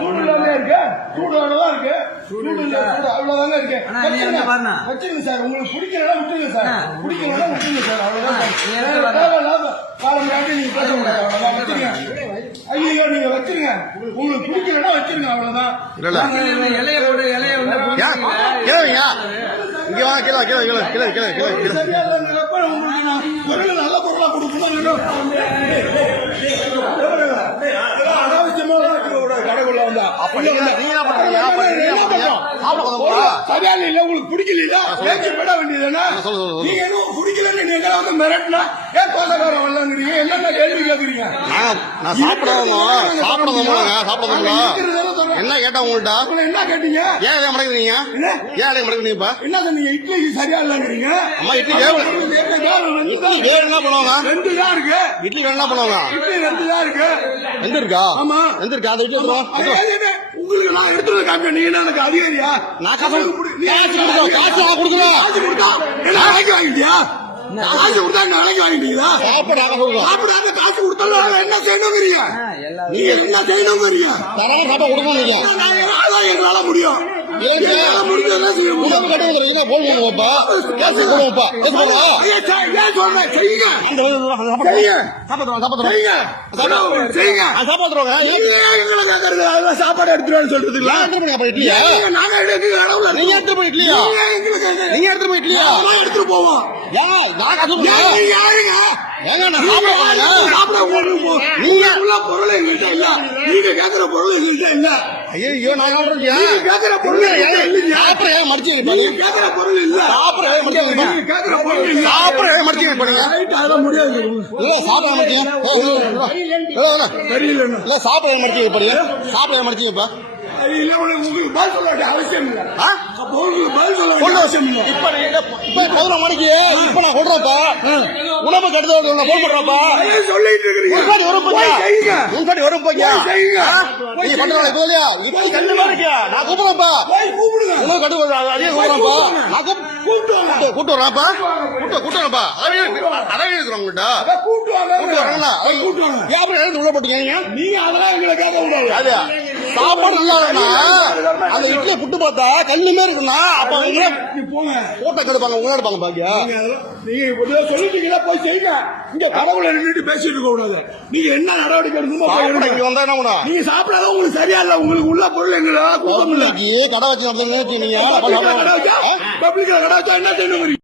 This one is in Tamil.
சூடு இல்லாம இருக்கு, சூடு அவ்வளவுதான் இருக்கு, சூடு இல்ல, சூடு அவ்வளவுதாங்க இருக்கு. வச்சிருங்க சார், உங்களுக்கு பிடிக்கிறதா விட்டுருங்க சார், பிடிக்கிறதா விட்டுருங்க சார், அவ்வளவுதான். காலம் காட்டி நீங்க பேச முடியாது, அவ்வளவுதான். வச்சிருங்க ஐயோ, நீங்க வச்சிருங்க, உங்களுக்கு பிடிக்கிறதா வச்சிருங்க, அவ்வளவுதான். இலைய போடு, இலைய இங்க வா, கீழே கீழே கீழே கீழே கீழே கீழே சரியா இல்லைங்கிறப்ப உங்களுக்கு நான் பொருள் நல்ல பொருளா கொடுக்கணும். அனாவசியமா கடைக்குள்ள வந்தா சரியா இல்ல, உங்களுக்கு பிடிக்கல பேச்சு போட வேண்டியதுன்னா நீங்க எதுவும் பிடிக்கலன்னு நீங்க வந்து மிரட்டினா ஏன் தோசைக்காரன் வரலாங்கிறீங்க, என்னென்ன கேள்வி கேட்குறீங்க? நான் சாப்பிடாதவங்க என்ன கேட்டா உங்கள்ட்ட என்ன கேட்டீங்க? ஏன் இதை மடக்குறீங்க? ஏன் மடக்குறீங்கப்பா? என்ன சொன்னீங்க? இட்லி சரியா இல்லைங்கிறீங்க. அம்மா இட்லி வேறு என்ன பண்ணுவாங்க? ரெண்டு தான் இருக்கு. இட்லி வேறு என்ன பண்ணுவாங்க? இட்லி ரெண்டு தான் இருக்கு. எந்த இருக்கா? ஆமா எந்த இருக்கா? அதை விட்டு உங்களுக்கு நான் எடுத்து காமிக்க நீங்க எனக்கு அதிகாரியா? நான் காசு கொடுக்குறேன். காசு கொடுத்தா என்ன விலைக்கு வாங்கிட்டியா? காசு கொடுத்தா என்ன விலைக்கு வாங்கிட்டீங்களா? சாப்பிடாத காசு கொடுத்தாலும் என்ன செய்யணுங்கிறீங்க? நீங்க என்ன செய்யணுங்கிறீங்க? தரமா சாப்பிட கொடுக்கணும். நீங்க எங்களால முடியும், முடிஞ்சதெல்லாம் செய்ய முடியும். உணவு கட்டுறதுல போடுவோம்ப்பா, கேஸ் போடுவோம்ப்பா, சாப்பாடு எடுத்துருவான்னு சொல்றது நீங்க எடுத்து போய் இட்லியா? நீங்க எடுத்து போய் இட்லியா? எடுத்துட்டு போவோம். பொருள் எங்கள்கிட்ட இல்ல, நீங்க கேக்குற பொருள் எங்கள்கிட்ட இல்ல. ஐயோ, நான் கேக்குற பொருள் சாப்பிட மடிச்சு கேக்குற பொருள் இல்ல, கேக்குற பொருள் இல்ல. சாப்பிட மடிச்சு பண்ணுங்க. அதெல்லாம் முடியாது. இல்ல சாப்பிட மடிச்சு தெரியல, இல்ல சாப்பிட மடிச்சு பண்ணுங்க. சாப்பிட மடிச்சுப்பா உங்களுக்கு பதில் சொல்ல வேண்டிய அவசியம் இல்ல. உங்களுக்கு பதில் சொல்ல வேண்டிய அவசியம் இல்ல. இப்ப 11 மணிக்கு இப்ப நான் சொல்றப்பா, உணவு கட்டுறது போன் பண்றப்பா சொல்லிட்டு இருக்கிறீங்க. முன்னாடி வரும் போய்யா நீங்க பண்றாங்க இப்போ இல்லையா? இப்போ கண்டிப்பா இருக்கு. நான் கூப்பிடுறேன்ப்பா, உணவு கட்டு அதே கூப்பிடுறேன்ப்பா, நான் கூப்பிட்டு வரேன்ப்பா, கூப்பிட்டு வரேன்ப்பா. அதான் இருக்கிறோம் உங்கள்கிட்ட கூப்பிட்டு வரீங்களா? ஏன் உள்ள போட்டீங்க? நீங்க அதெல்லாம் எங்களை கேட்க கூடாது. சாப்பாடு நல்லா அந்த இட்லியை புட்டு பார்த்தா கல்லு மாதிரி இருக்குன்னா அப்ப போங்க போட்டோ கெடுப்பாங்க, உங்க எடுப்பாங்க பாக்கியா? நீங்க சொல்லிட்டீங்களா? போய் செய்யுங்க. இங்க கடவுளை நின்றுட்டு பேசிட்டு இருக்க கூடாது. நீங்க என்ன நடவடிக்கை எடுக்கணுமோ இங்க வந்தா என்ன பண்ணா? நீங்க சாப்பிடாத உங்களுக்கு சரியா இல்ல, உங்களுக்கு உள்ள பொருள் எங்களை கடை வச்சு நடந்து பப்ளிக்ல கடை வச்சா என்ன செய்யணும்?